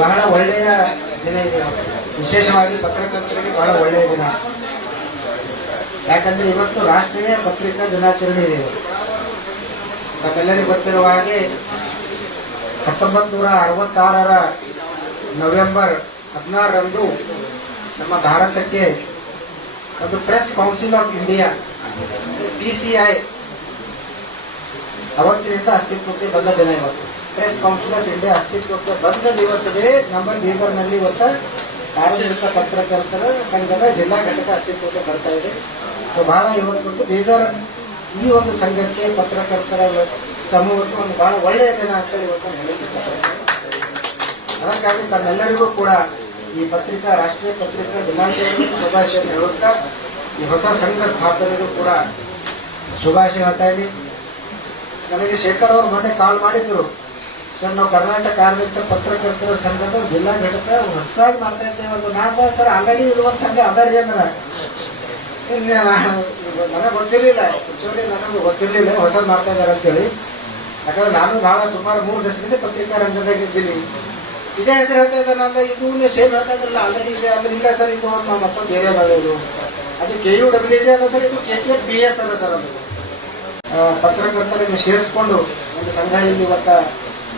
ಬಹಳ ಒಳ್ಳೆಯ ದಿನ ಇದೆ. ವಿಶೇಷವಾಗಿ ಪತ್ರಕರ್ತರಿಗೆ ಬಹಳ ಒಳ್ಳೆಯ ದಿನ. ಯಾಕಂದ್ರೆ ಇವತ್ತು ರಾಷ್ಟ್ರೀಯ ಪತ್ರಿಕಾ ದಿನಾಚರಣೆ ಇದೆ. ತಮ್ಮೆಲ್ಲರಿಗೂ ಗೊತ್ತಿರುವ ಹಾಗೆ 1966ರ ನವೆಂಬರ್ 16ರಂದು ನಮ್ಮ ಭಾರತಕ್ಕೆ ಒಂದು press council of India PCI ಅವತ್ತಿನಿಂದ ಅಸ್ತಿತ್ವಕ್ಕೆ ಬಂದ ದಿನ ಇವತ್ತು. ಪ್ರೆಸ್ ಕೌನ್ಸಿಲ್ ಆಫ್ ಇಂಡಿಯಾ ಅಸ್ತಿತ್ವಕ್ಕೆ ಬಂದ ದಿವಸವೇ ನಮ್ಮ ಬೀದರ್ನಲ್ಲಿ ಇವತ್ತು ಕಾರ್ಯನಿರತ ಪತ್ರಕರ್ತರ ಸಂಘದ ಜಿಲ್ಲಾ ಘಟಕ ಅಸ್ತಿತ್ವಕ್ಕೆ ಬರ್ತಾ ಇದೆ. ಸೊ ಬಹಳ ಇವತ್ತು ಬೀದರ್ ಈ ಒಂದು ಸಂಘಕ್ಕೆ ಪತ್ರಕರ್ತರ ಸಮೂಹಕ್ಕೆ ಒಂದು ಬಹಳ ಒಳ್ಳೆಯ ದಿನ ಅಂತೇಳಿ ಇವತ್ತು ಹೇಳಲಿಕ್ಕೆ ಇಷ್ಟಪಡ್ತೇನೆ. ಅದಕ್ಕಾಗಿ ತಮ್ಮೆಲ್ಲರಿಗೂ ಕೂಡ ಈ ರಾಷ್ಟ್ರೀಯ ಪತ್ರಿಕಾ ದಿನಾಚರಣೆ ಶುಭಾಶಯ ಹೇಳುತ್ತಾ ಈ ಹೊಸ ಸಂಘ ಸ್ಥಾಪನೆಗೂ ಕೂಡ ಶುಭಾಶಯ ಹೇಳ್ತಾ ಇದ್ದೀನಿ. ನನಗೆ ಶೇಖರ್ ಅವರು ಮೊನ್ನೆ ಕಾಲ್ ಮಾಡಿದ್ರು, ಸರ್ ನಾವು ಕರ್ನಾಟಕ ಕಾರ್ಮಿಕ ಪತ್ರಕರ್ತರ ಸಂಘದ ಜಿಲ್ಲಾ ಘಟಕ ಹೊಸದಾಗಿ ಮಾಡ್ತಾ ಇದ್ದೇವೆ. ಒಂದು ನಾನು ಸರ್ ಆಲ್ರೆಡಿ ಇರುವ ಸಂಘ ಅದರಿ ಅಂದ್ರೆ ನನಗೆ ಗೊತ್ತಿರಲಿಲ್ಲ, ಆಕ್ಚುಲಿ ನನಗೆ ಗೊತ್ತಿರಲಿಲ್ಲ ಹೊಸದು ಮಾಡ್ತಾ ಇದ್ದಾರೆ ಅಂತೇಳಿ. ಯಾಕಂದ್ರೆ ನಾನು ಬಹಳ ಸುಮಾರು 3 ದಶಕದಿಂದ ಪತ್ರಿಕಾ ರಂಗದಾಗಿದ್ದೀನಿ. ಇದೇ ಹೆಸರು ಹೇಳ್ತಾ ಇದ್ದಾನೆ ಅಂತ ಇದು ಸೇಮ್ ಹೇಳ್ತಾ ಇದ್ರಲ್ಲ ಆಲ್ರೆಡಿ ಇದೆ ಅಂದ್ರೆ ಇಲ್ಲ ಸರ್, ಇದು ನಾವು ಮತ್ತೊಂದು ಬೇರೆ ಮಾಡೋದು ಅದು KUWJ ಅದ ಸರ್, ಇದು KKPS ಅಲ್ಲ ಸರ್. ಅದು ಪತ್ರಕರ್ತರಿಗೆ ಸೇರಿಸ್ಕೊಂಡು ಒಂದು ಸಂಘ ಇಲ್ಲಿ ಇವತ್ತ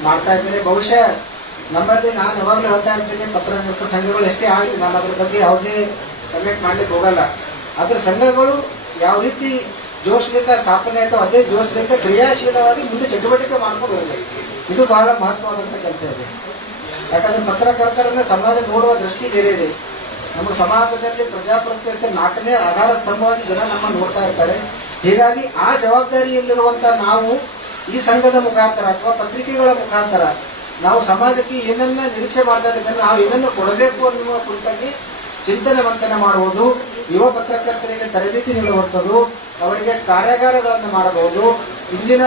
ಮಾಡ್ತಾ ಇದ್ದೇನೆ. ಬಹುಶಃ ನಮ್ಮಲ್ಲಿ ನಾನು ಯಾವಾಗಲೂ ಹೇಳ್ತಾ ಇರ್ತೀನಿ, ಪತ್ರಕರ್ತರ ಸಂಘಗಳು ಎಷ್ಟೇ ಆಗಲಿ ನಾನು ಅದ್ರ ಬಗ್ಗೆ ಯಾವುದೇ ಕಮೆಂಟ್ ಮಾಡ್ಲಿಕ್ಕೆ ಹೋಗಲ್ಲ. ಅದ್ರ ಸಂಘಗಳು ಯಾವ ರೀತಿ ಜೋಶ್ಲಿಂದ ಸ್ಥಾಪನೆ ಆಯ್ತೋ ಅದೇ ಜೋಶ್ಲಿಂದ ಕ್ರಿಯಾಶೀಲವಾಗಿ ಮುಂದೆ ಚಟುವಟಿಕೆ ಮಾಡ್ಕೊಂಡು ಹೋಗ್ಬೇಕು. ಇದು ಬಹಳ ಮಹತ್ವವಾದಂಥ ಕೆಲಸ ಇದೆ. ಯಾಕಂದ್ರೆ ಪತ್ರಕರ್ತರನ್ನ ಸಮಾಜ ನೋಡುವ ದೃಷ್ಟಿ ಬೇರೆ ಇದೆ. ನಮ್ಮ ಸಮಾಜದಲ್ಲಿ ಪ್ರಜಾಪ್ರಭುತ್ವಕ್ಕೆ 4ನೇ ಆಧಾರ ಸ್ತಂಭವಾಗಿ ಜನ ನಮ್ಮ ನೋಡ್ತಾ ಇರ್ತಾರೆ. ಹೀಗಾಗಿ ಆ ಜವಾಬ್ದಾರಿಯಲ್ಲಿರುವಂತ ನಾವು ಈ ಸಂಘದ ಮುಖಾಂತರ ಅಥವಾ ಪತ್ರಿಕೆಗಳ ಮುಖಾಂತರ ನಾವು ಸಮಾಜಕ್ಕೆ ಏನನ್ನ ನಿರೀಕ್ಷೆ ಮಾಡ್ತಾ ಇದ್ದೇವೆ, ನಾವು ಏನನ್ನು ಕೊಡಬೇಕು ಅನ್ನುವ ಕುರಿತಾಗಿ ಚಿಂತನೆ ಮಂಥನ ಮಾಡುವುದು, ಯುವ ಪತ್ರಕರ್ತರಿಗೆ ತರಬೇತಿ ನೀಡುವಂಥದ್ದು, ಅವರಿಗೆ ಕಾರ್ಯಾಗಾರಗಳನ್ನು ಮಾಡಬಹುದು. ಇಂದಿನ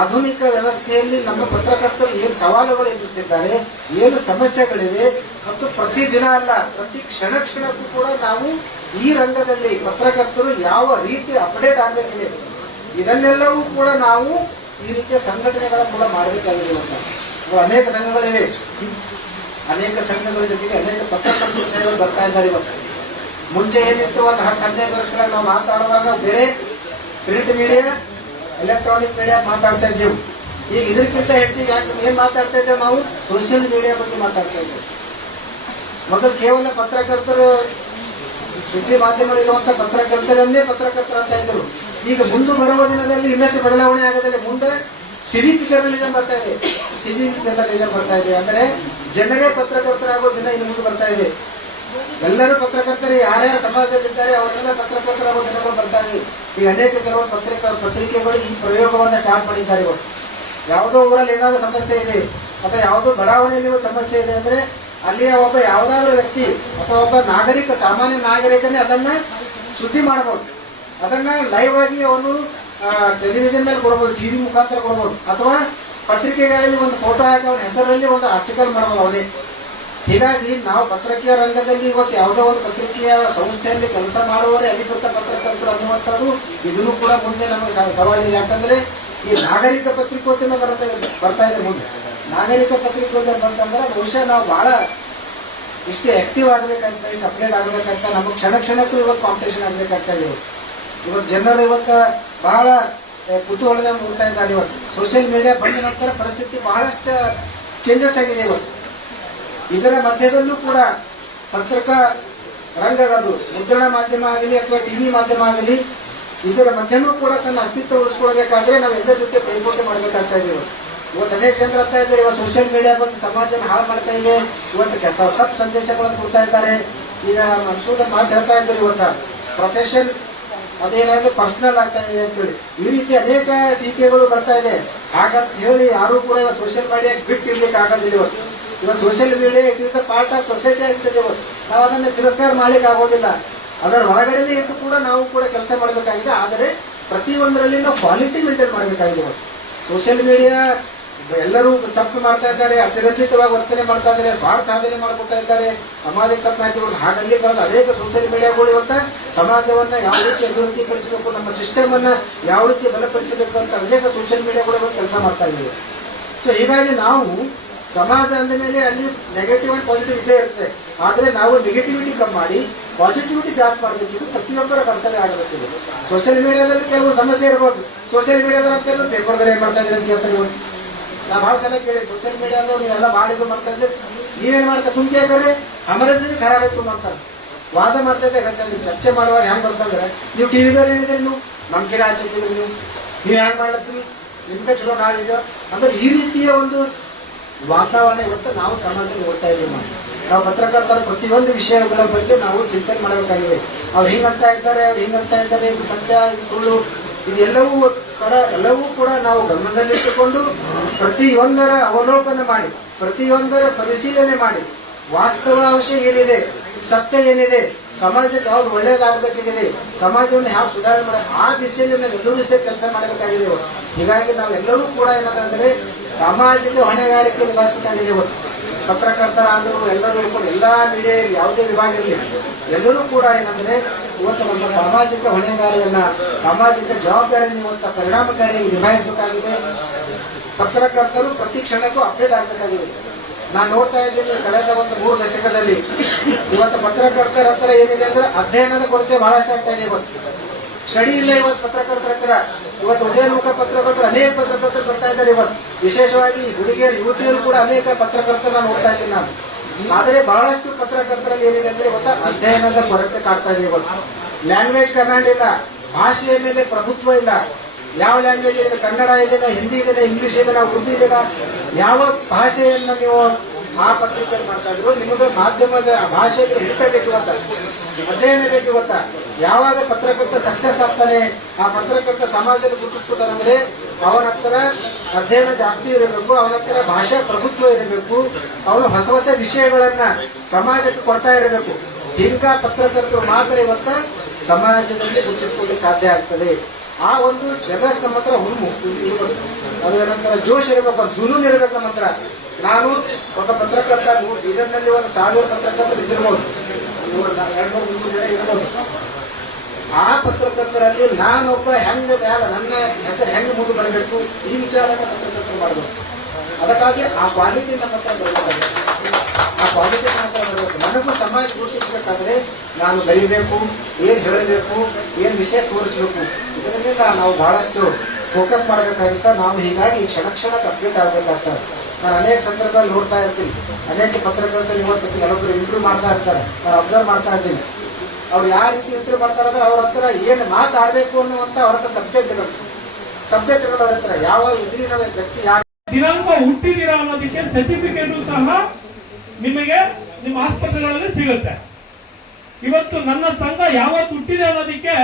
ಆಧುನಿಕ ವ್ಯವಸ್ಥೆಯಲ್ಲಿ ನಮ್ಮ ಪತ್ರಕರ್ತರು ಏನು ಸವಾಲುಗಳು ಎದುರಿಸುತ್ತಿದ್ದಾರೆ, ಏನು ಸಮಸ್ಯೆಗಳಿವೆ ಮತ್ತು ಪ್ರತಿದಿನ ಅಲ್ಲ ಪ್ರತಿ ಕ್ಷಣಕ್ಕೂ ಕೂಡ ನಾವು ಈ ರಂಗದಲ್ಲಿ ಪತ್ರಕರ್ತರು ಯಾವ ರೀತಿ ಅಪ್ಡೇಟ್ ಆಗಬೇಕಿದೆ ಇದನ್ನೆಲ್ಲವೂ ಕೂಡ ನಾವು ಈ ರೀತಿಯ ಸಂಘಟನೆಗಳ ಮೂಲ ಮಾಡಬೇಕಾಗಿದೆ. ಅನೇಕ ಸಂಘಗಳಿವೆ, ಅನೇಕ ಸಂಘಗಳ ಜೊತೆಗೆ ಅನೇಕ ಪತ್ರಕರ್ತರ ಸೇವೆಗಳು ಬರ್ತಾ ಇದ್ದಾರೆ. ಇವತ್ತು ಮುಂಚೆ ಏನಿತ್ತು ಒಂದು 10-15 ವರ್ಷಗಳ ನಾವು ಮಾತಾಡುವಾಗ ಬೇರೆ ಪ್ರಿಂಟ್ ಮೀಡಿಯಾ ಎಲೆಕ್ಟ್ರಾನಿಕ್ ಮೀಡಿಯಾ ಮಾತಾಡ್ತಾ ಇದ್ದೇವೆ. ಈಗ ಇದಕ್ಕಿಂತ ಹೆಚ್ಚಿಗೆ ಏನ್ ಮಾತಾಡ್ತಾ ಇದ್ದೇವೆ, ನಾವು ಸೋಷಿಯಲ್ ಮೀಡಿಯಾ ಬಗ್ಗೆ ಮಾತಾಡ್ತಾ ಇದ್ದೇವೆ. ಮೊದಲು ಕೇವಲ ಪತ್ರಕರ್ತರು ಸುದ್ದಿ ಮಾಧ್ಯಮಗಳಿರುವಂತ ಪತ್ರಕರ್ತರನ್ನೇ ಪತ್ರಕರ್ತರ ಅಂತ ಇದ್ರು. ಈಗ ಮುಂದೆ ಬರುವ ದಿನದಲ್ಲಿ ಇನ್ನಷ್ಟು ಬದಲಾವಣೆ ಆಗದಲ್ಲಿ ಮುಂದೆ ಸಿವಿಕ್ ಜರ್ನಲಿಸಂ ಬರ್ತಾ ಇದೆ. ಸಿವಿಕ್ ಜರ್ನಲಿಸಂ ಬರ್ತಾ ಇದೆ ಅಂದ್ರೆ ಜನರೇ ಪತ್ರಕರ್ತರಾಗೋ ದಿನ ಇನ್ನು ಮುಂದೆ ಬರ್ತಾ ಇದೆ. ಎಲ್ಲರೂ ಪತ್ರಕರ್ತರು ಯಾರ್ಯಾರು ಸಮಾಜದಲ್ಲಿದ್ದಾರೆ ಅವರೆಲ್ಲ ಪತ್ರಕರ್ತರಾಗೋ ದಿನಗಳು ಬರ್ತಾ ಇದೆ. ಈಗ ಅನೇಕ ಕೆಲವು ಪತ್ರಿಕೆಗಳು ಈ ಪ್ರಯೋಗವನ್ನ ಸ್ಟಾರ್ಟ್ ಮಾಡಿದ್ದಾರೆ. ಇವತ್ತು ಯಾವುದೋ ಊರಲ್ಲಿ ಏನಾದರೂ ಸಮಸ್ಯೆ ಇದೆ ಅಥವಾ ಯಾವುದೋ ಬಡಾವಣೆಯಲ್ಲಿ ಒಂದು ಸಮಸ್ಯೆ ಇದೆ ಅಂದ್ರೆ ಅಲ್ಲಿಯ ಒಬ್ಬ ಯಾವುದಾದ್ರೂ ವ್ಯಕ್ತಿ ಅಥವಾ ಒಬ್ಬ ನಾಗರಿಕ, ಸಾಮಾನ್ಯ ನಾಗರಿಕನೇ ಅದನ್ನ ಸುದ್ದಿ ಮಾಡಬಹುದು. ಅದನ್ನ ಲೈವ್ ಆಗಿ ಅವನು ಟೆಲಿವಿಷನ್ ನಲ್ಲಿ ಕೊಡಬಹುದು, ಟಿವಿ ಮುಖಾಂತರ ಕೊಡಬಹುದು, ಅಥವಾ ಪತ್ರಿಕೆಗಳಲ್ಲಿ ಒಂದು ಫೋಟೋ ಹಾಕಿ ಅವನ ಹೆಸರಲ್ಲಿ ಒಂದು ಆರ್ಟಿಕಲ್ ಮಾಡಬಹುದು ಅವನೇ. ಹೀಗಾಗಿ ನಾವು ಪತ್ರಿಕೆಯ ರಂಗದಲ್ಲಿ ಇವತ್ತು ಯಾವುದೋ ಒಂದು ಪತ್ರಿಕೆಯ ಸಂಸ್ಥೆಯಲ್ಲಿ ಕೆಲಸ ಮಾಡುವವರೇ ಅಧಿಕೃತ ಪತ್ರಕರ್ತರು ಅನ್ನುವಂಥದ್ದು ಇದನ್ನು ಕೂಡ ಮುಂದೆ ನಮಗೆ ಸವಾಲಿದೆ. ಯಾಕಂದ್ರೆ ಈ ನಾಗರಿಕ ಪತ್ರಿಕೋದ್ಯಮ ಬರ್ತಾ ಇದೆ ಮುಂದೆ. ನಾಗರಿಕ ಪತ್ರಿಕೋದ್ಯಮ ಬಂತಂದ್ರೆ ಬಹುಶಃ ನಾವು ಬಹಳ ಇಷ್ಟು ಆಕ್ಟಿವ್ ಆಗಬೇಕಂತ, ಇಷ್ಟು ಅಪ್ಡೇಟ್ ಆಗಬೇಕಂತ, ನಮಗೆ ಕ್ಷಣಕ್ಕೂ ಇವತ್ತು ಕಾಂಪಿಟೇಷನ್ ಆಗಬೇಕಾಗ್ತಾ ಇದೆ. ಇವತ್ತು ಜನರು ಇವತ್ತು ಬಹಳ ಕುತೂಹಲದಿಂದ ನೋಡ್ತಾ ಇದ್ದಾರೆ. ಇವತ್ತು ಸೋಷಿಯಲ್ ಮೀಡಿಯಾ ಬಂದ ನಂತರ ಪರಿಸ್ಥಿತಿ ಬಹಳಷ್ಟು ಚೇಂಜಸ್ ಆಗಿದೆ. ಇವತ್ತು ಇದರ ಮಧ್ಯದಲ್ಲೂ ಕೂಡ ಪತ್ರಿಕಾ ರಂಗಗಳು ಮುದ್ರಣ ಮಾಧ್ಯಮ ಆಗಲಿ ಅಥವಾ ಟಿವಿ ಮಾಧ್ಯಮ ಆಗಲಿ ಇದರ ಮಧ್ಯನೂ ಕೂಡ ತನ್ನ ಅಸ್ತಿತ್ವ ಉಳಿಸ್ಕೊಳ್ಬೇಕಾದ್ರೆ ನಾವು ಎಲ್ಲರ ಜೊತೆ ಪೈಪೋಟಿ ಮಾಡಬೇಕಾಗ್ತಾ ಇದ್ದೀವಿ. ಇವತ್ತು ಅನೇಕ ಜನರು ಆಗ್ತಾ ಇದ್ದಾರೆ, ಇವತ್ತು ಸೋಷಿಯಲ್ ಮೀಡಿಯಾ ಬಂದು ಸಮಾಜನ ಹಾಳು ಮಾಡ್ತಾ ಇದೆ. ಇವತ್ತು ತಪ್ಪು ಸಂದೇಶಗಳನ್ನು ಕೊಡ್ತಾ ಇದ್ದಾರೆ. ಈಗ ಮನ್ಸೂದ ಮಾತು ಹೇಳ್ತಾ ಇದ್ದಾರೆ, ಇವತ್ತು ಪ್ರೊಫೆಷನ್ ಅದೇನಾದ್ರು ಪರ್ಸನಲ್ ಆಗ್ತಾ ಇದೆ ಅಂತೇಳಿ ಈ ರೀತಿ ಅನೇಕ ಟೀಕೆಗಳು ಬರ್ತಾ ಇದೆ. ಹಾಗಂತ ಹೇಳಿ ಯಾರು ಕೂಡ ಸೋಷಿಯಲ್ ಮೀಡಿಯಾ ಬಿಟ್ಟು ಇರ್ಲಿಕ್ಕೆ ಆಗೋದಿಲ್ಲ. ಇವತ್ತು social media it is the part of society ಆಗ್ತದೆ. ನಾವು ಅದನ್ನು ತಿರಸ್ಕಾರ ಮಾಡ್ಲಿಕ್ಕೆ ಆಗೋದಿಲ್ಲ. ಅದರ ಒಳಗಡೆ ಇದ್ದು ಕೂಡ ನಾವು ಕೂಡ ಕೆಲಸ ಮಾಡಬೇಕಾಗಿದೆ. ಆದರೆ ಪ್ರತಿಯೊಂದರಲ್ಲಿ ನಾವು ಕ್ವಾಲಿಟಿ ಮೇಂಟೈನ್ ಮಾಡಬೇಕಾಗಿದೆ. ಸೋಷಿಯಲ್ ಮೀಡಿಯಾ ಎಲ್ಲರೂ ತಪ್ಪು ಮಾಡ್ತಾ ಇದ್ದಾರೆ, ಅತಿರಂಜಿತವಾಗಿ ವರ್ತನೆ ಮಾಡ್ತಾ ಇದ್ದಾರೆ, ಸ್ವಾರ್ಥ ಸಾಧನೆ ಮಾಡ್ಕೊತಾ ಇದ್ದಾರೆ, ಸಮಾಜಕ್ಕೆ ತಪ್ಪು ಮಾಹಿತಿಗಳು ಹಾಗಾಗಿ ಬರೋದು ಅನೇಕ ಸೋಷಿಯಲ್ ಮೀಡಿಯಾಗಳು ಇವತ್ತ ಸಮಾಜವನ್ನ ಯಾವ ರೀತಿ ಅಭಿವೃದ್ಧಿ ಪಡಿಸಬೇಕು, ನಮ್ಮ ಸಿಸ್ಟಮ್ ಅನ್ನ ಯಾವ ರೀತಿ ಬಲಪಡಿಸಬೇಕು ಅಂತ ಅನೇಕ ಸೋಷಿಯಲ್ ಮೀಡಿಯಾಗಳು ಕೆಲಸ ಮಾಡ್ತಾ ಇದ್ದೀವಿ. ಸೊ ಹೀಗಾಗಿ ನಾವು ಸಮಾಜ ಅಂದ ಮೇಲೆ ಅಲ್ಲಿ ನೆಗೆಟಿವ್ ಅಂಡ್ ಪಾಸಿಟಿವ್ ಇದ್ದೇ ಇರ್ತದೆ. ಆದ್ರೆ ನಾವು ನೆಗೆಟಿವಿಟಿ ಕಮ್ಮಿ ಮಾಡಿ ಪಾಸಿಟಿವಿಟಿ ಜಾಸ್ತಿ ಮಾಡಬೇಕು. ಇದು ಪ್ರತಿಯೊಬ್ಬರ ಕರ್ತವ್ಯ ಆಗಬೇಕು. ಸೋಷಿಯಲ್ ಮೀಡಿಯಾದಲ್ಲಿ ಕೆಲವು ಸಮಸ್ಯೆ ಇರ್ಬೋದು. ಸೋಷಿಯಲ್ ಮೀಡಿಯಾದಲ್ಲಿ ಅಂತ ಪೇಪರ್ದಲ್ಲಿ ಏನ್ ಮಾಡ್ತಾ ಇದ್ರೆ ಅಂತ ಕೇಳ್ತಾರೆ. ನಾ ಬಹಳ ಸಲ ಕೇಳಿ, ಸೋಷಿಯಲ್ ಮೀಡಿಯಾದಲ್ಲಿ ನೀವೆಲ್ಲ ಮಾಡಿದ್ರು ಮಾಡ್ತಾ ಇದ್ರೆ ನೀವೇನ್ ಮಾಡ್ತಾರೆ ತುಮ್ಕೆ ಯಾಕಂದ್ರೆ ಅಮರಸಿಗೆ ಖರಾಬ್ ಆಯ್ತು ಅಂತಾರೆ, ವಾದ ಮಾಡ್ತಾ ಇದ್ದೆ. ನೀವು ಚರ್ಚೆ ಮಾಡುವಾಗ ಹೆಂಗ್ ಬರ್ತಂದ್ರೆ ನೀವು ಟಿವಿದವ್ರು ಏನಿದ್ರೆ ನೀವು ನಮ್ಗೆ ಆಚರಿಸಿದ್ರಿ, ನೀವು ಹೆಂಗ್ ಮಾಡ್ಲತ್ತೀವಿ, ನಿಮ್ಗೆ ಚಲೋ ನಾಳಿದ ಅಂದ್ರೆ ಈ ರೀತಿಯ ಒಂದು ವಾತಾವರಣ ಇವತ್ತು ನಾವು ಸಮಾಜದಲ್ಲಿ ನೋಡ್ತಾ ಇದ್ದೀವಿ. ನಾವು ಪತ್ರಕರ್ತರ ಪ್ರತಿಯೊಂದು ವಿಷಯಗಳ ಬಗ್ಗೆ ನಾವು ಚಿಂತನೆ ಮಾಡಬೇಕಾಗಿದೆ. ಅವ್ರು ಹಿಂಗಂತ ಇದ್ದಾರೆ, ಅವ್ರು ಹಿಂಗಂತ ಇದ್ದಾರೆ, ಇದು ಸತ್ಯ, ಇದು ಸುಳ್ಳು, ಎಲ್ಲವೂ ಕೂಡ ನಾವು ಗಮನದಲ್ಲಿಟ್ಟುಕೊಂಡು ಪ್ರತಿಯೊಂದರ ಅವಲೋಕನ ಮಾಡಿ, ಪ್ರತಿಯೊಂದರ ಪರಿಶೀಲನೆ ಮಾಡಿ, ವಾಸ್ತವಾಂಶ ಏನಿದೆ, ಸತ್ಯ ಏನಿದೆ, ಸಮಾಜಕ್ಕೆ ಯಾವ್ದು ಒಳ್ಳೇದಾಗಬೇಕಾಗಿದೆ, ಸಮಾಜವನ್ನು ಯಾವ ಸುಧಾರಣೆ ಮಾಡ ಆ ದಿಶೆಯಲ್ಲಿ ನಾವು ಎಲ್ಲರೂ ಸೇರಿ ಕೆಲಸ ಮಾಡಬೇಕಾಗಿದೆ. ಹೀಗಾಗಿ ನಾವೆಲ್ಲರೂ ಕೂಡ ಏನಂದ್ರೆ ಸಾಮಾಜಿಕ ಹೊಣೆಗಾರಿಕೆ ನಿಭಾಯಿಸಬೇಕಾಗಿದೆ. ಪತ್ರಕರ್ತರಾದರೂ ಎಲ್ಲರೂ ಕೂಡ ಎಲ್ಲಾ ಮೀಡಿಯಾ ಯಾವುದೇ ವಿಭಾಗ ಇರಲಿ, ಎಲ್ಲರೂ ಕೂಡ ಏನಂದ್ರೆ ಇವತ್ತು ನಮ್ಮ ಸಾಮಾಜಿಕ ಹೊಣೆಗಾರಿಯನ್ನ, ಸಾಮಾಜಿಕ ಜವಾಬ್ದಾರಿಯನ್ನು ಇವತ್ತು ಪರಿಣಾಮಕಾರಿಯಾಗಿ ನಿಭಾಯಿಸಬೇಕಾಗಿದೆ. ಪತ್ರಕರ್ತರು ಪ್ರತಿ ಕ್ಷಣಕ್ಕೂ ಅಪ್ಡೇಟ್ ಆಗಬೇಕಾಗಿದೆ. ನಾನು ನೋಡ್ತಾ ಇದ್ದೀನಿ ಕಳೆದ ಒಂದು 3 ದಶಕದಲ್ಲಿ ಇವತ್ತು ಪತ್ರಕರ್ತರ ಹತ್ರ ಏನಿದೆ ಅಂದ್ರೆ ಅಧ್ಯಯನದ ಕೊರತೆ ಬಹಳಷ್ಟು ಆಗ್ತಾ ಇದೆ. ಇವತ್ತು ಸ್ಟಡಿ ಇಲ್ಲ. ಇವತ್ತು ಪತ್ರಕರ್ತರ ಹತ್ರ ಇವತ್ತು ಉದಯೋನ್ಮುಖ ಪತ್ರಕರ್ತರು ಅನೇಕ ಪತ್ರಕರ್ತರು ಬರ್ತಾ ಇದ್ದಾರೆ. ಇವತ್ತು ವಿಶೇಷವಾಗಿ ಹುಡುಗಿಯರು, ಯುವತಿಯರು ಕೂಡ ಅನೇಕ ಪತ್ರಕರ್ತರನ್ನ ನೋಡ್ತಾ ಇದ್ದೀನಿ ನಾನು. ಆದರೆ ಬಹಳಷ್ಟು ಪತ್ರಕರ್ತರಲ್ಲಿ ಏನಿದೆ ಅಂದ್ರೆ ಇವತ್ತು ಅಧ್ಯಯನದ ಕೊರತೆ ಕಾಡ್ತಾ ಇದೆ. ಇವತ್ತು ಲ್ಯಾಂಗ್ವೇಜ್ ಕಮಾಂಡ್ ಇಲ್ಲ, ಭಾಷೆಯ ಮೇಲೆ ಪ್ರಭುತ್ವ ಇಲ್ಲ. ಯಾವ ಲ್ಯಾಂಗ್ವೇಜ್ ಇದೆ, ಕನ್ನಡ ಇದೆನಾ, ಹಿಂದಿ ಇದೆನಾ, ಇಂಗ್ಲಿಷ್ ಇದೆನಾ, ಉರ್ದು ಇದೆನಾ, ಯಾವ ಭಾಷೆಯನ್ನ ನೀವು ಆ ಪತ್ರಿಕೆಯಲ್ಲಿ ಮಾಡ್ತಾ ಇದ್ರು, ನಿಮಗೆ ಮಾಧ್ಯಮದ ಭಾಷೆಗೆ ಹಿಡಿತ ಬೇಕು ಇವತ್ತ, ಅಧ್ಯಯನ ಬೇಕು ಇವತ್ತ. ಯಾವಾಗ ಪತ್ರಕರ್ತ ಸಕ್ಸಸ್ ಆಗ್ತಾನೆ, ಆ ಪತ್ರಕರ್ತ ಸಮಾಜದಲ್ಲಿ ಗುರುತಿಸ್ಕೊತಾನೆ ಅಂದ್ರೆ ಅವನ ಹತ್ರ ಅಧ್ಯಯನ ಜಾಸ್ತಿ ಇರಬೇಕು, ಅವನ ಹತ್ರ ಭಾಷಾ ಪ್ರಭುತ್ವ ಇರಬೇಕು, ಅವನು ಹೊಸ ಹೊಸ ವಿಷಯಗಳನ್ನ ಸಮಾಜಕ್ಕೆ ಕೊಡ್ತಾ ಇರಬೇಕು. ಇಂಥ ಪತ್ರಕರ್ತರು ಮಾತ್ರ ಇವತ್ತ ಸಮಾಜದಲ್ಲಿ ಗುರುತಿಸ್ಕೊಳ್ಳಿಕ್ಕೆ ಸಾಧ್ಯ ಆಗ್ತದೆ. ಆ ಒಂದು ಜಗಸ್ ನಮ್ಮ ಹತ್ರ ಹುಮ್ಮು ಇರ್ಬೇಕು, ಅದರ ನಂತರ ಜೋಶ್ ಇರಬೇಕು, ಜುನೂನ್ ಇರಬೇಕು ನಮ್ಮ ಹತ್ರ. ನಾನು ಒಬ್ಬ ಪತ್ರಕರ್ತ, ಇದರಲ್ಲಿ ಒಂದು 1000 ಪತ್ರಕರ್ತರು ಇದಿರ್ಬೋದು, 200-300 ಜನ ಇರ್ಬೋದು. ಆ ಪತ್ರಕರ್ತರಲ್ಲಿ ನಾನೊಬ್ಬ ನನ್ನ ಹೆಸರು ಹೆಂಗೆ ಮುಂದೆ ಬರಬೇಕು, ಈ ವಿಚಾರನ ಪತ್ರಕರ್ತರು ಮಾಡಬೇಕು. ಅದಕ್ಕಾಗಿ ಆ ಕ್ವಾಲಿಟಿ ನಮ್ಮ ಹತ್ರ ಬರಬೇಕಾಗುತ್ತೆ. ಆ ಕ್ವಾಲಿಟಿ ನಮ್ಮ ಹತ್ರ ಬರಬೇಕು. ನನಗೂ ಸಮಾಜ ಗುರುತಿಸಬೇಕಾದ್ರೆ ನಾನು ಬರೀಬೇಕು, ಏನ್ ಹೇಳಬೇಕು, ಏನ್ ವಿಷಯ ತೋರಿಸ್ಬೇಕು, ಇದರ ಮೇಲೆ ನಾವು ಬಹಳಷ್ಟು ಫೋಕಸ್ ಮಾಡಬೇಕಾಗಿತ್ತ. ನಾವು ಹೀಗಾಗಿ ಕ್ಷಣಕ್ಕೆ ಅಪ್ಡೇಟ್ ಆಗಬೇಕಾಗ್ತದೆ. ನಾನು ಅನೇಕ ಸಂದರ್ಭದಲ್ಲಿ ನೋಡ್ತಾ ಇರ್ತೀನಿ, ಅನೇಕ ಪತ್ರಕರ್ತರು ಇವತ್ತು ಕೆಲವೊಬ್ಬರು ಇಂಟರ್ವ್ಯೂ ಮಾಡ್ತಾ ಇರ್ತಾರೆ. ನಾನು ಅಬ್ಸರ್ವ್ ಮಾಡ್ತಾ ಇದ್ದೀನಿ. ಅವ್ರು ಯಾವ ರೀತಿ ಇಂಟರ್ವ್ಯೂ ಮಾಡ್ತಾರೆ ಅಂದ್ರೆ ಅವ್ರ ಹತ್ರ ಏನು ಮಾತಾಡಬೇಕು ಅನ್ನುವಂತ ಅವ್ರ ಹತ್ರ ಸಬ್ಜೆಕ್ಟ್ ಇರೋದು ಅವ್ರ ಹತ್ರ. ಯಾವ ಎದುರಿನ ವ್ಯಕ್ತಿ ಯಾರು ದಿನಾಂಕ ಹುಟ್ಟಿದೀರಾ ಅನ್ನೋದಕ್ಕೆ ಸರ್ಟಿಫಿಕೇಟ್ ಸಹ ನಿಮಗೆ ನಿಮ್ಮ ಆಸ್ಪತ್ರೆಗಳಲ್ಲಿ ಸಿಗುತ್ತೆ. ಇವತ್ತು ನನ್ನ ಸಂಘ ಯಾವತ್ತು ಹುಟ್ಟಿದೆ ಅನ್ನೋದಕ್ಕೆ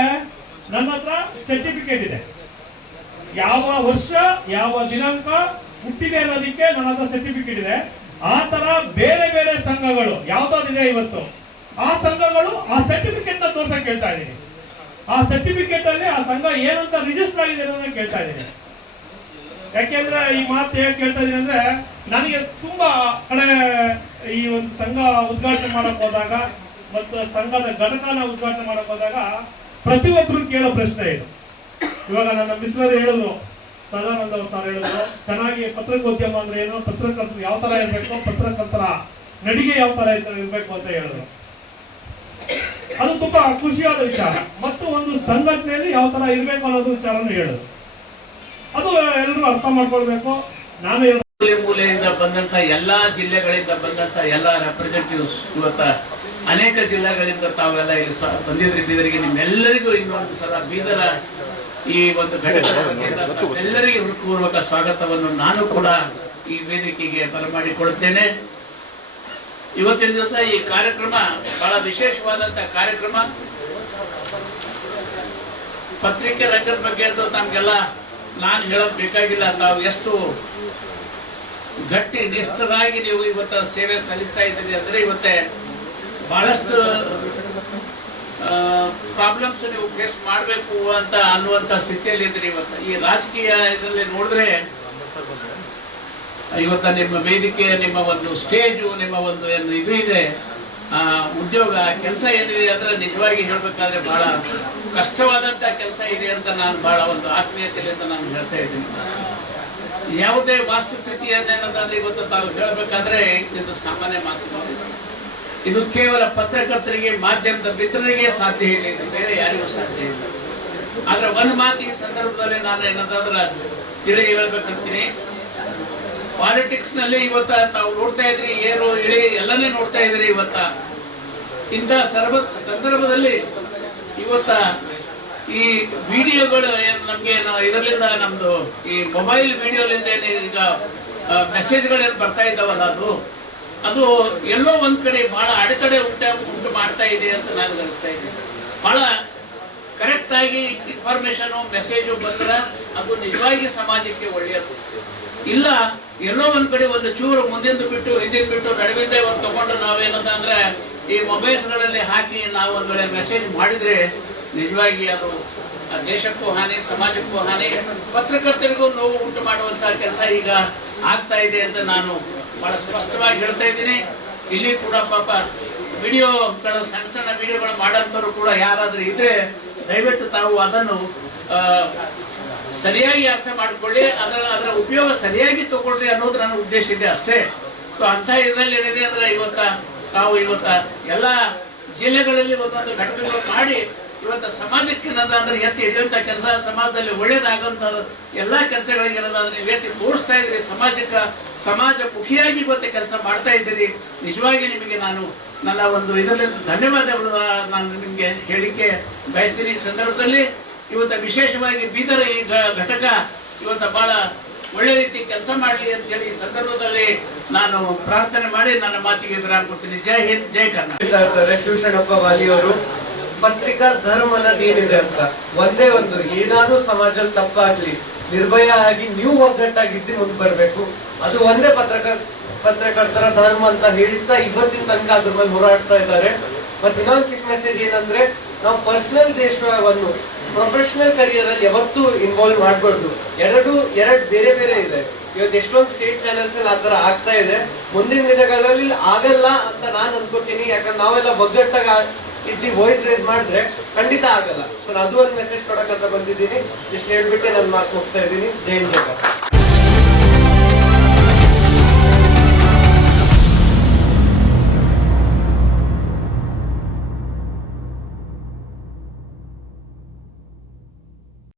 ನನ್ನ ಹತ್ರ ಸರ್ಟಿಫಿಕೇಟ್ ಇದೆ. ಯಾವ ವರ್ಷ ಯಾವ ದಿನಾಂಕ ಹುಟ್ಟಿದೆ ಅನ್ನೋದಕ್ಕೆ ನನ್ನ ಹತ್ರ ಸರ್ಟಿಫಿಕೇಟ್ ಇದೆ. ಆ ತರ ಬೇರೆ ಬೇರೆ ಸಂಘಗಳು ಯಾವ್ದಾದಿದೆ ಇವತ್ತು, ಆ ಸಂಘಗಳು ಆ ಸರ್ಟಿಫಿಕೇಟ್ ನ ತೋರ್ಸಕ್ ಕೇಳ್ತಾ ಇದ್ದೀನಿ. ಆ ಸರ್ಟಿಫಿಕೇಟ್ ಅಲ್ಲಿ ಆ ಸಂಘ ಏನಂತ ರಿಜಿಸ್ಟರ್ ಆಗಿದೆ ಅನ್ನೋದನ್ನ ಕೇಳ್ತಾ ಇದ್ದೀನಿ. ಯಾಕೆಂದ್ರೆ ಈ ಮಾತು ಹೇಗೆ ಕೇಳ್ತಾ ಇದೀನಿ ಅಂದ್ರೆ, ನನಗೆ ತುಂಬಾ ಕಡೆ ಈ ಒಂದು ಸಂಘ ಉದ್ಘಾಟನೆ ಮಾಡಕ್ ಹೋದಾಗ ಮತ್ತು ಸಂಘದ ಘಟಕನ ಉದ್ಘಾಟನೆ ಮಾಡಕ್ ಹೋದಾಗ ಪ್ರತಿಯೊಬ್ಬರು ಕೇಳೋ ಪ್ರಶ್ನೆ ಇದು. ಇವಾಗ ನನ್ನ ಮಿತ್ರರು ಹೇಳಿದ್ರು, ಸದಾನಂದ ಸರ್ ಹೇಳಿದ್ರು, ಚೆನ್ನಾಗಿ ಪತ್ರಿಕೋದ್ಯಮ ಅಂದ್ರೆ ಏನು, ಪತ್ರಕರ್ತರು ಯಾವ ತರ ಇರ್ಬೇಕು, ಪತ್ರಕರ್ತರ ನಡಿಗೆ ಯಾವ ತರ ಇರ್ಬೇಕು ಅಂತ ಹೇಳಿದ್ರು. ಅದು ತುಂಬಾ ಖುಷಿಯಾದ ವಿಚಾರ. ಮತ್ತು ಒಂದು ಸಂಘಟನೆಯಲ್ಲಿ ಯಾವ ತರ ಇರ್ಬೇಕು ಅನ್ನೋದು ವಿಚಾರನು ಹೇಳಿದ್ರು. ಅದು ಎಲ್ಲರೂ ಅರ್ಥ ಮಾಡ್ಕೊಳ್ಬೇಕು. ನಾನು ಮೂಲೆಯಿಂದ ಬಂದಂತ ಎಲ್ಲಾ ಜಿಲ್ಲೆಗಳಿಂದ ಬಂದಂತ ಎಲ್ಲಾ ರೆಪ್ರೆಸೆಂಟೇಟಿವ್ಸ್ ಇವತ್ತ ಅನೇಕ ಜಿಲ್ಲೆಗಳಿಂದ ತಾವೆಲ್ಲ ಇಲ್ಲಿ ಬಂದಿದ್ರಿ. ಬೀದರಿಗೆ ನಿಮ್ಮೆಲ್ಲರಿಗೂ ಇನ್ನೊಂದು ಸಲ ಬೀದರ ಈ ಒಂದು ಘಟಕ ಎಲ್ಲರಿಗೂ ಹೃತ್ಪೂರ್ವಕ ಸ್ವಾಗತವನ್ನು ನಾನು ಕೂಡ ಈ ವೇದಿಕೆಗೆ ಬರಮಾಡಿಕೊಳ್ಳುತ್ತೇನೆ. ಇವತ್ತಿನ ದಿವಸ ಈ ಕಾರ್ಯಕ್ರಮ ಬಹಳ ವಿಶೇಷವಾದಂತ ಕಾರ್ಯಕ್ರಮ. ಪತ್ರಿಕೆ ರಂಗದ ಬಗ್ಗೆ ಅಂತೂ ತಮ್ಗೆಲ್ಲ ನಾನು ಹೇಳೋದು ಬೇಕಾಗಿಲ್ಲ. ತಾವು ಎಷ್ಟು ಗಟ್ಟಿ ನಿಷ್ಠರಾಗಿ ನೀವು ಇವತ್ತು ಸೇವೆ ಸಲ್ಲಿಸ್ತಾ ಇದ್ದೀರಿ ಅಂದ್ರೆ, ಇವತ್ತೇ ಬಹಳಷ್ಟು ಪ್ರಾಬ್ಲಮ್ಸ್ ನೀವು ಫೇಸ್ ಮಾಡಬೇಕು ಅಂತ ಅನ್ನುವಂತ ಸ್ಥಿತಿಯಲ್ಲಿ ಇದ್ದೀರಿ. ಇವತ್ತು ಈ ರಾಜಕೀಯ ಇದರಲ್ಲಿ ನೋಡಿದ್ರೆ ಇವತ್ತ ನಿಮ್ಮ ವೇದಿಕೆ, ನಿಮ್ಮ ಒಂದು ಸ್ಟೇಜು, ನಿಮ್ಮ ಒಂದು ಏನು ಇದು ಇದೆ ಉದ್ಯೋಗ ಕೆಲಸ ಏನಿದೆ ಅಂದ್ರೆ ನಿಜವಾಗಿ ಹೇಳ್ಬೇಕಾದ್ರೆ ಬಹಳ ಕಷ್ಟವಾದಂತ ಕೆಲಸ ಇದೆ ಅಂತ ನಾನು ಬಹಳ ಒಂದು ಆತ್ಮೀಯತೆಯಿಂದ ನಾನು ಹೇಳ್ತಾ ಇದ್ದೀನಿ. ಯಾವುದೇ ವಾಸ್ತುಸ್ಥಿತಿಯನ್ನೇನಾದ್ರೆ ಇವತ್ತು ತಾವು ಹೇಳಬೇಕಾದ್ರೆ ಇದು ಸಾಮಾನ್ಯ ಮಾತು. ಇದು ಕೇವಲ ಪತ್ರಕರ್ತರಿಗೆ, ಮಾಧ್ಯಮದ ಮಿತ್ರರಿಗೆ ಸಾಧ್ಯ ಇದೆ, ಇದು ಬೇರೆ ಯಾರಿಗೂ ಸಾಧ್ಯ ಇಲ್ಲ. ಆದ್ರೆ ಒಂದು ಮಾತು ಈ ಸಂದರ್ಭದಲ್ಲಿ ನಾನು ಏನಾದ್ರೆ ತಿಳಿ ಹೇಳ್ಬೇಕಂತೀನಿ. ಪಾಲಿಟಿಕ್ಸ್ ನಲ್ಲಿ ಇವತ್ತ ತಾವು ನೋಡ್ತಾ ಇದ್ರಿ, ಏರು ಇಳಿ ಎಲ್ಲನೇ ನೋಡ್ತಾ ಇದ್ರಿ. ಇವತ್ತ ಇಂಥ ಸಂದರ್ಭದಲ್ಲಿ ಇವತ್ತ ಈ ವಿಡಿಯೋಗಳು ನಮ್ಗೆ ಇದರಿಂದ ನಮ್ದು ಈ ಮೊಬೈಲ್ ವಿಡಿಯೋಲಿಂದ ಈಗ ಮೆಸೇಜ್ಗಳೇನು ಬರ್ತಾ ಇದ್ದಾವಲ್ಲ, ಅದು ಎಲ್ಲೋ ಒಂದ್ ಕಡೆ ಬಹಳ ಅಡೆತಡೆ ಉಂಟು ಮಾಡ್ತಾ ಇದೆ ಅಂತ ನನಗೆ ಅನಿಸ್ತಾ ಇದೆ. ಬಹಳ ಕರೆಕ್ಟ್ ಆಗಿ ಇನ್ಫಾರ್ಮೇಶನ್ ಮೆಸೇಜ್ ಬಂದ್ರೆ ಅದು ನಿಜವಾಗಿ ಸಮಾಜಕ್ಕೆ ಒಳ್ಳೆಯದು. ಇಲ್ಲ ಎಲ್ಲೋ ಒಂದ್ ಕಡೆ ಒಂದು ಚೂರು ಮುಂದಿಂದ ಬಿಟ್ಟು ಹಿಂದಿನ ಬಿಟ್ಟು ನಡುವಿಂದೇ ಒಂದು ತಗೊಂಡು ನಾವೇನಂತ ಅಂದ್ರೆ ಈ ಮೊಬೈಲ್ಗಳಲ್ಲಿ ಹಾಕಿ ನಾವು ಒಂದ್ ವೇಳೆ ಮೆಸೇಜ್ ಮಾಡಿದ್ರೆ ನಿಜವಾಗಿ ಅದು ದೇಶಕ್ಕೂ ಹಾನಿ, ಸಮಾಜಕ್ಕೂ ಹಾನಿ, ಪತ್ರಕರ್ತರಿಗೂ ನೋವು ಉಂಟು ಮಾಡುವಂತಹ ಕೆಲಸ ಈಗ ಆಗ್ತಾ ಇದೆ ಅಂತ ನಾನು ಬಹಳ ಸ್ಪಷ್ಟವಾಗಿ ಹೇಳ್ತಾ ಇದ್ದೀನಿ. ಇಲ್ಲಿ ಕೂಡ ಪಾಪ ವಿಡಿಯೋಗಳು, ಸಣ್ಣ ಸಣ್ಣ ವಿಡಿಯೋಗಳು ಮಾಡೋಂಥವ್ರು ಕೂಡ ಯಾರಾದ್ರೂ ಇದ್ರೆ ದಯವಿಟ್ಟು ತಾವು ಅದನ್ನು ಸರಿಯಾಗಿ ಅರ್ಥ ಮಾಡಿಕೊಳ್ಳಿ, ಅದರ ಉಪಯೋಗ ಸರಿಯಾಗಿ ತಗೊಳ್ರಿ ಅನ್ನೋದು ನನ್ನ ಉದ್ದೇಶ ಇದೆ ಅಷ್ಟೇ. ಸೊ ಅಂತ ಇದರಲ್ಲಿ ಏನಿದೆ ಅಂದ್ರೆ ತಾವು ಎಲ್ಲ ಜಿಲ್ಲೆಗಳಲ್ಲಿ ಒಂದೊಂದು ಘಟಕಗಳು ಮಾಡಿ ಸಮಾಜಕ್ಕೆ ಏನಂದ್ರೆ ಎತ್ತಿ ಹಿಡಿಯುವಂತ ಕೆಲಸ, ಸಮಾಜದಲ್ಲಿ ಒಳ್ಳೇದಾಗಂತ ಎಲ್ಲಾ ಕೆಲಸಗಳಿಗೆ ಏನಂದ್ರೆ ಎತ್ತಿ ತೋರಿಸ್ತಾ ಇದ್ದೀರಿ, ಸಮಾಜಮುಖಿಯಾಗಿ ಕೆಲಸ ಮಾಡ್ತಾ ಇದ್ದೀರಿ. ನಿಜವಾಗಿ ನಿಮಗೆ ನಾನು ನನ್ನ ಒಂದು ಇದರಲ್ಲಿ ಧನ್ಯವಾದಗಳು ನಾನು ನಿಮ್ಗೆ ಹೇಳಿಕೆ ಬಯಸ್ತೀನಿ. ಈ ಸಂದರ್ಭದಲ್ಲಿ ವಿಶೇಷವಾಗಿ ಬೀದರ್ ಈ ಘಟಕ ಬಹಳ ಒಳ್ಳೆ ರೀತಿ ಕೆಲಸ ಮಾಡಲಿ ಅಂತ ಹೇಳಿ ಈ ಸಂದರ್ಭದಲ್ಲಿ ನಾನು ಪ್ರಾರ್ಥನೆ ಮಾಡಿ ನನ್ನ ಮಾತಿಗೆ ವಿರಾಮ ಕೊಡ್ತೀನಿ. ಜೈ ಹಿಂದ್, ಜೈ ಕರ್ನಾಟಕ. ಶಿವಶರಣಪ್ಪ ವಾಲಿಯವರು ಪತ್ರಿಕಾ ಧರ್ಮ ಅನ್ನೋದು ಏನಿದೆ ಅಂತ ಒಂದೇ ಒಂದು, ಏನಾದ್ರೂ ಸಮಾಜದಲ್ಲಿ ತಪ್ಪಾಗ್ಲಿ ನಿರ್ಭಯ ಆಗಿ ನೀವು ಒಗ್ಗಟ್ಟಾಗಿದ್ದು ಮುಂದೆ ಬರಬೇಕು, ಅದು ಒಂದೇ ಪತ್ರಕರ್ತರ ಧರ್ಮ ಅಂತ ಹೇಳ್ತಾ ಇವತ್ತಿನ ತನಕ ಅದ್ರ ಮೇಲೆ ಹೋರಾಡ್ತಾ ಇದ್ದಾರೆ. ಮತ್ತೆ ಇನ್ನೊಂದು ಮೆಸೇಜ್ ಏನಂದ್ರೆ, ನಾವು ಪರ್ಸನಲ್ ದೇಶವನ್ನು ಪ್ರೊಫೆಷನಲ್ ಕರಿಯರ್ ಅಲ್ಲಿ ಯಾವತ್ತೂ ಇನ್ವಾಲ್ವ್ ಮಾಡಬಾರ್ದು. ಎರಡು ಬೇರೆ ಬೇರೆ ಇದೆ. ಇವತ್ತು ಎಷ್ಟೊಂದು ಸ್ಟೇಟ್ ಚಾನೆಲ್ಸ್ ಅಲ್ಲಿ ಆತರ ಆಗ್ತಾ ಇದೆ. ಮುಂದಿನ ದಿನಗಳಲ್ಲಿ ಆಗಲ್ಲ ಅಂತ ನಾನು ಅನ್ಕೋತೀನಿ. ಯಾಕಂದ್ರೆ ನಾವೆಲ್ಲ ಒಗ್ಗಟ್ಟಾಗ ಇದ್ದು ವಾಯ್ಸ್ ರೇಸ್ ಮಾಡಿದ್ರೆ ಖಂಡಿತ ಆಗಲ್ಲ. ಸೊ ಅದು ಒಂದು ಮೆಸೇಜ್ ಕೊಡಕಂತ ಬಂದಿದ್ದೀನಿ. ಇಷ್ಟು ಹೇಳ್ಬಿಟ್ಟೆ ನನ್ನ ಮಾರ್ಕ್ಸ್ ಮುಗಿಸ್ತಾ ಇದ್ದೀನಿ. ಜೈ ಹಿಂದ್.